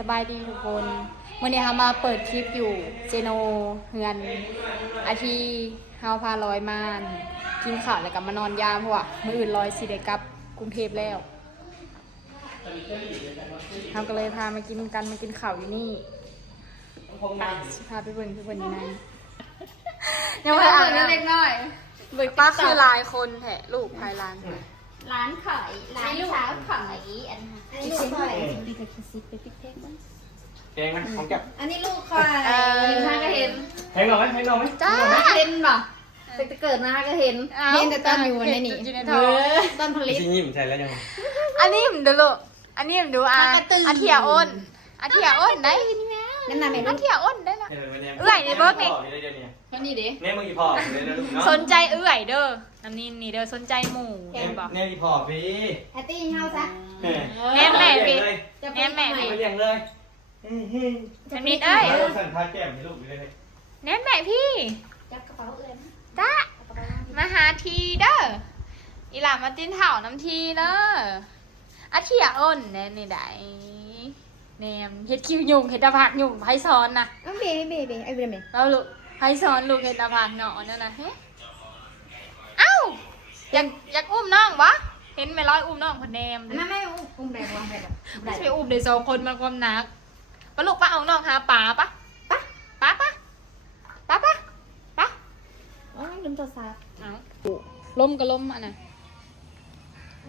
สบายดีทุกคนวันนี้เรามาเปิดคลิปอยู่เจโนเฮือน อาทีเฮาพาลอยมานกินข้าวแล้วก็มานอนยามเพราะว่ามื้ออื่นลอยสิได้กลับกรุงเทพแล้วเราก็เลยพามากินกันมากินข้าวอยู่นี่ไปสิพาไปเบิ่งทุกคนอยู่ในยังไม่ได้อาบน้ำเล็กน้อยเบิ่งป้าคือหลายคนแท้ลูกภายร้าน ร้านขายร้านเช้าขายอันอันนี้ลูกคอยดีกับคิดซิปไปปิ๊กเทคบ้างแพงไหมของแก็บอันนี้ลูกคอยเออเห็นมาก็เห็นแพงหรอไหมแพงหรอไหมจ้าเห็นป่ะไปเกิดมาก็เห็นเห็นแต่ตอนอยู่ในนี่อยู่ในเอท้องอตอนผลิตซีนี่ผมใช่แล้วยัง อันนี้มันดูลูกอันนี้มันดูอะปลากระตือออาเทียอ้นอาเทียอ้นได้นั่นน่ะแม่อาลูกเทียอ้นได้ละเอื้เอื้อยในเบิร์กนี่วันนี้ดิเนี่ยมึงอีพ่อเลยนะลูกเนาะสนใจเอื้อยเด้อ น้ำนี่นี่เด้อสนใจหมู่เห็นบอกเนี่ยอีพ่อพี่แอตตี้เฮาซะแม่แม่พี่จะไปแม่แม่ทำไมไปเลี้ยงเลยน้ำนี่เอ้ยแล้วสั่นพาแก้มให้ลูกไปเลยแน่นแม่พี่จับกระเป๋าเอื้อนจ้ามาหาทีเด้ออีหลามาตินเถ่าน้ำทีเด้ออาเทียอ้นแน่นี่ได้แนมเฮ็ดคิวยุ่งเฮ็ดตาผักยุ่งไผซ้อนนะน้องเบย์เบย์เบย์ไอ้เบย์เบย์เราลูกไผซ้อนลูกเฮ็ดตาผักเนาะนั่นน่ะเฮ้เอ้า อยากอยากอุ้มน้องวะเห็นแม่ร้อยอุ้มน้องคนแนมอันนั้นไม่อุ้มอุ้มแบกวางแบกไม่ใช่อุ้มเดี๋ยวสองคนมันความหนักปะลูกป้าเอาน้องหาป๋าปะปะป๋าปะป๋าปะปะอ๋อลืมโทรศัพท์เอาล้มก็ล้มอันน่ะ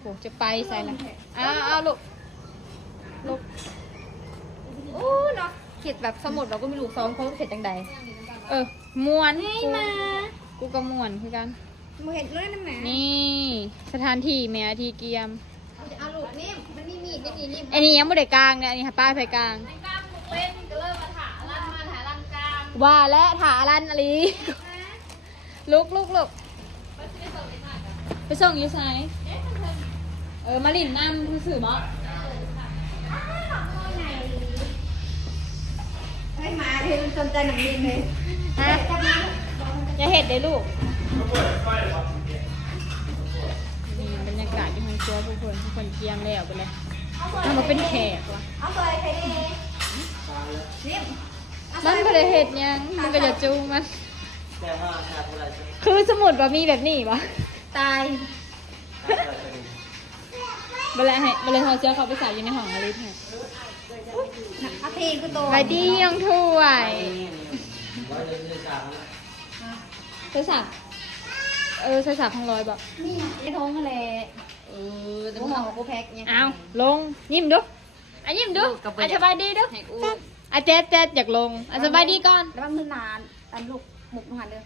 โหจะไปใส่ละเอาเอาลูกลูกโอ้เนาะเขียดแบบสมุดเราก็ไม่รู้ซ้อมเขาเขียดจังใดเออมวนให้มา กูก็มวนคือกัน มาเห็นเลยนะแม่นี่สถานที่แม่ทีเกียมเอาลูกนี่มันมีมีดนี่นี่อันนี้ยังไม่ได้กลางเนี่ยอันนี้ป้ายไฟกลางกล้ามเล่นก็เริ่มมาถาลั่นมาถาลังกลางว่าและถารันอลีลุกลุกลุกไปส่งอยูไซเออมาลินน้ำคือสื่อมั้งให้มาเห็นสนใจหนังดินเลยฮะอย่าเห็ดเลยลูก นี่บรรยากาศที่มันชัวผู้คนผู้คนเกียมแล้วไปเลยมันมาเป็นแขกว่ะเอาไปใครดีนี่มันก็เลยเห็ดหยังมันก็จะจูงมันแต่ห้าชาติอะไรคือสมุดว่ามีแบบนี้ปะตายเวลาให้เวลาเขาเจอเขาไปใส่อยู่ในห้องอลิสเนี่ยอาทีคือตัวไปดียังถ้วยโทรศัพท์ เออโทรศัพท์ของร้อยบอกนี่ไอ้ท้องทะเลเออกูหอกูแพ็คเนี่ยเอาลงยิ้มดูอะยิ้มดูอะสบายดีดูอะเจ๊เจ๊อยากลงอะสบายดีก่อนแล้วมันนานตันลูกหมุกหันเลย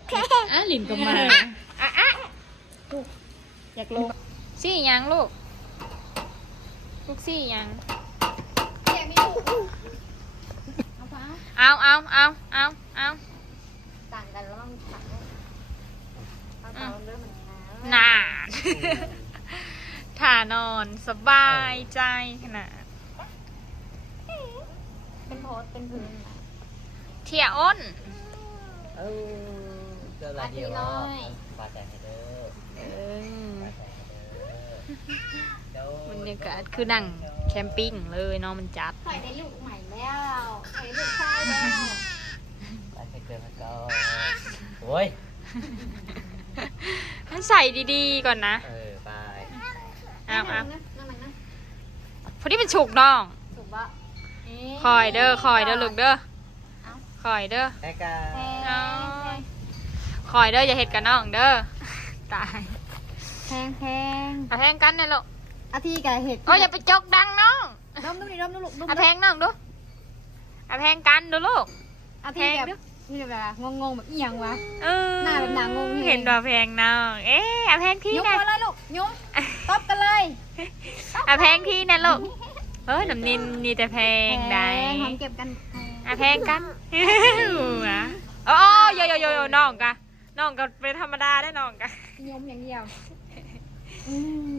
อะหลินก็มาอะอะอยากลงซี่ยังลูกลูกซี่ยังแกไม่ถูกเอาปะเอาเอาเอาเอาเอาต่างกันแล้วต้อง ตัดเอาเตาเริ่มมันหนาถ่านอนสบายใจขนาดเป็นโพสเป็นพื้นเทียอ้น เออเจออะไรเดียวปาแต่ให้เด้อเออปาแต่ให้เด้อบรรยากาศคือนั่งแคมปิ้งเลยเนาะมันจัดใส่ได้ลูกใหม่แล้วใส่ลูกชายแล้วปาแต่เกินมาก็โอ้ย ให้ใส่ดีๆก่อนนะเออไปเอาเอานั่งนั่งนั่งพอดีเป็นฉุกน้อง ถูกปะคอยเด้อคอยเด้อลูกเด้อคอยเด้อแม่กาเอาคอยเด้ออย่าเห็ดกับน้องเด้อตายแพงแพงเอาแพงกันเนี่ยลูกอาทีกับเห็ดโอ้ยอย่าไปจกดังน้องดมดูดิดมดูลูกดมเอาแพงน้องดูเอาแพงกันดูลูกอาทีกับ นี่แบบงงๆแบบเอียงวะ เออหน้าแบบหนางงเห็นว่าแพงน้องเอ๊ะเอาแพงที่ยุ้มนะเลยลูกยุ้มตบกันเลยเอาแพงที่นะลูกเอ้ยน้ำนินนี่แต่แพงได้หอมเก็บกันเอาแพงกันหัวโอ้ยโยโยโยโยน้องกะน้องก็เป็นธรรมดาได้น้องกะยุ้มอย่างเดียว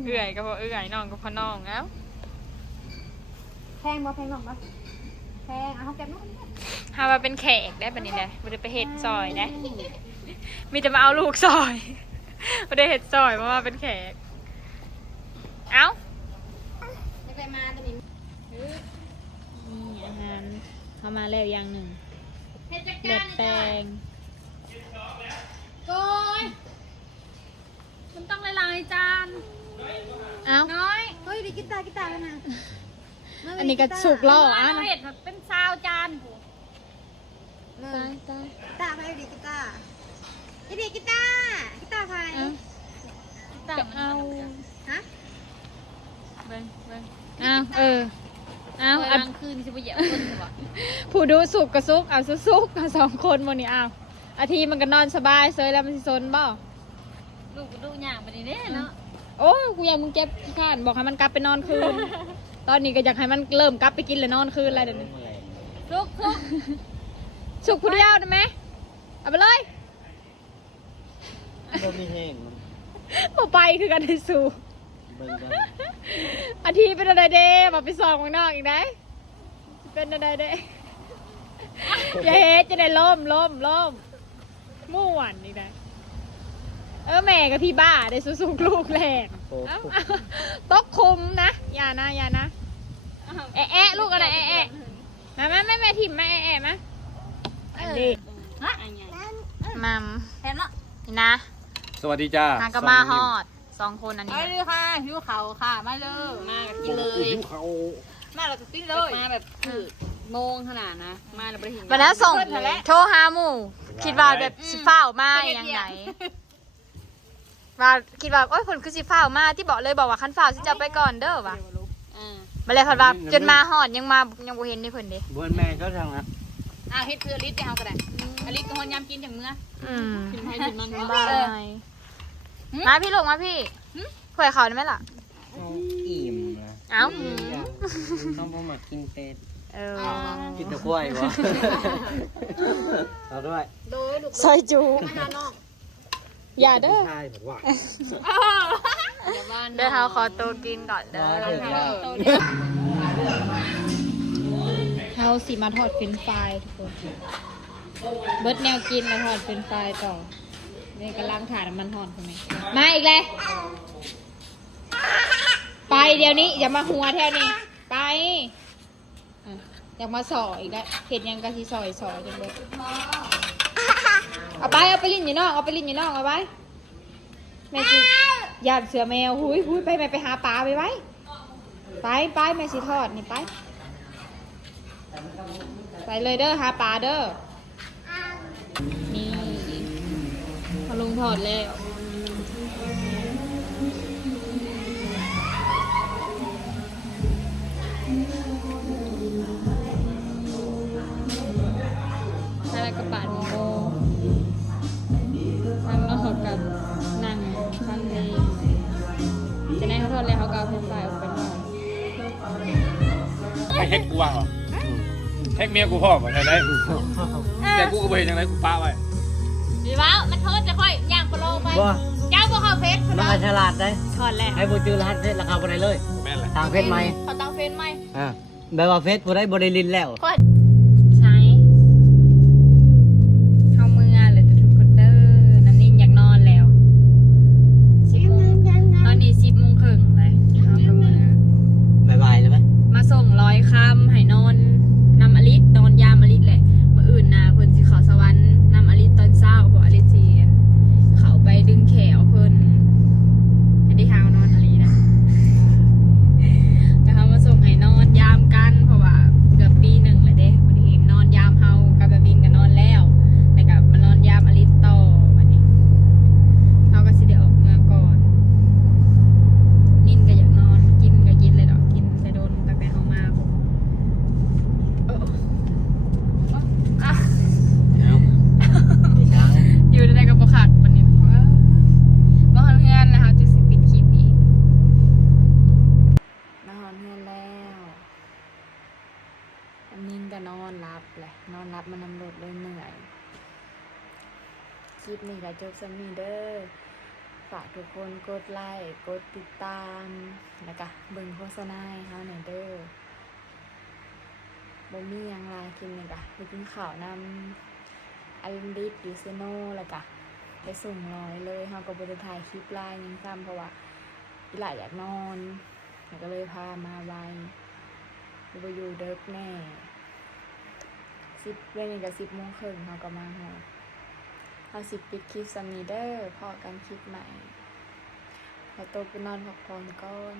เอื่อยก็พอเอื่อยน้องก็พอน้องเอ้าแพงบ่แพงหรอกปะแพงเอาเก็บลูก ถ้ามาเป็นแขกได้ปะนี่ได้ไม่ได้ไปเฮ็ดซอยได้มีแต่มาเอาลูกซอยไม่ได้เฮ็ดซอยเพราะว่าเป็นแขก เอ้าจะไปมาตัวนี้นี่อาหารเข้ามาแล้วอย่างหนึ่งเฮ็ดจักเลืจาอนดนี่แปลจ้ะงโกยมันต้องละลายจานเอ้าน้อยเฮ้ยดิกีตาร์กีตาร์แล้วนะอันนี้ก็สุกล่ออะเรานะเห็ดเป็นซาวจานเล ตายยตายกีตาร์ไปดิกีตาร์ไอเด็กกีตาร์กีตาร์ไปเอ้าจะเอาฮะเบิ่งเบิ่งเอาเออเอาเอาอัอันนคืนสิบ่เหยียบคนสิบ่ผู้ดูสุกกับซุกเอาซุกซุกเอาสองคนโมนี่เอาอาทีมันก็นอนสบายเซยแล้วมันสิซนบ่ลูกก็ดูย่างไปนี่เด้เนาะโอ้ยกูอยากมึงเก็บขี้ข้านบอกให้มันกลับไปนอนคืน ตอนนี้ก็อยากให้มันเริ่มกลับไปกินแล้วนอนคืนอะไรเดี๋ยวนี้ลูกลูก สุกผู้เดียวได้ไหมเอาไปเลยบ่มีแห้งมาไปคือกันที่สูเบิ่งกันอาทีเป็นอะไรเด้มาไปส่องข้างนอกอีกได้เป็นอะไรเด้อย่าเฮ็ดจะได้ล่มล่มล่มม่วนอีกได้เออแม่กับพี่บ้าได้สุกๆลูกแรกโอ้เอ้าเอาตกคุมนะ อย่านะอย่านะ แอะแอะลูกอะไรแอะแอะมาแม่แม่แม่ถิ่มแม่แอะแอะมา อันนี้ฮะอันใหญ่มัมเห็นเนาะนี่นะสวัสดีจ้าหางกับมาฮอดสองคนอันไปนี้เลยค่ะหิวเขาค่ะ มาเลย มากับกินเลยเขามาเราจะกินเลย มาแบบคือโมงขนาดนะ มาเราไปถึงวันนั้นส่งเพิ่นนั่นแหละโทรหาหมู่ คิดว่าแบบสิฟ้าวมาอย่างไหนว่าคิดว่าโอ้ยผลคือสิฟ้าวมาที่บอกเลยบอกว่าคันฟ้าวสิจะไปก่อนเด้อว่ะอ่ามาเลยพัดว่าจนมาฮอดยังมายังบ่เห็นนี่เพิ่นเด้บวนแม่ก็ทางนะ อ่าเฮ็ดคืออลิสเดียวก็ได้อลิสก็ฮอนยำกินจากเมื่ออืมกินให้กินมันบาเออยหืมมาพี่ลูกมาพี่ถ้วยเขาได้ไหมล่ะอิ่มนะเอ้าต้องบ่มากินเป็ดเออกินแตะกล้วยบ่เอาด้วยโดยลูกซอยจูมาหาน้องอย่าเด้อใช่ผมว่าเดี๋ยวบ้านเดี๋ยวเราขอตัวกินก่อนเด้อได้ เอะโตเดียวเขาสิมาทอดเป็นไฟรายทุกคน เบิร์ดแนวกินแล้วทอดเป็นไฟรายต่อนี่กำลังถ่ายน้ำมันทอดใช่ไมมาอีกเลย ไปเดี๋ยวนี้อย่ามาหัวแถวนี้ ไปอะอยากมาสออีกแล้วเห็ดยังกะทิซอยสอจนเบิดเอาไปเอาไปลิ้นอยู่นอกเอาไปลิ้นอยู่นอกเอาไว้แม่สิยานเสือแมวหุยหุยไปแม่ไปหาปลาไปไว้ ไปไปแม่สิทอดนี่ไป ไปเลยเด้อหาปลาเด้อ นี่พอลุงถอดแล้วแล้วก็ปาดโมทางนอกกับนั่งฟังเพลงจะได้เขาทอดแล้วเขาก็เอาเป็นไฟออกไปนอกให้เฮ็ดกูว่างเหรอ เฮ็ดเมียกูพ่อมาไหนแต่กูก็ไปเห็นยังไงกูป้าไว้ดีว้าวมันเทิดจะค่อยย่างปลาโลไปบ่เจ้าบ่เข้าเฟซมันก็ฉลาดได้ถอดแล้วให้บ่จื้อรหัสเฟซราคาบ่ได้เลยแม่นแหละทางเฟซใหม่ขอตังเฟซไหมอ่าแบบว่าเฟซบ่ได้บ่ได้ลินแล้ว ลิปนี้ก็จบสมีเด้อฝากทุกคนกดไลค์กดติดตามแล้วก็เบิ่งโฆษณาให้เฮาหน่อยเด้อบ่มียังหลายคลิปนี้ก็ไปกินข้าวนำอายุดิสดิสโนแล้วก็ไปส่งร้อยเลยเฮาก็บ่ได้ถ่ายคลิปไลน์ยังซ้ำเพราะว่าอีหลายอยากนอนแล้วก็เลยพามาไวบ่อยู่เด็กแน่สิบเรื่องนี้กับสิบโมงครึ่งเขาก็มาหอ เอาสิบปิดคลิปซัมนีเดอร์พอกันคลิปใหม่ขอตัวไปนอนพักผ่อนก่อน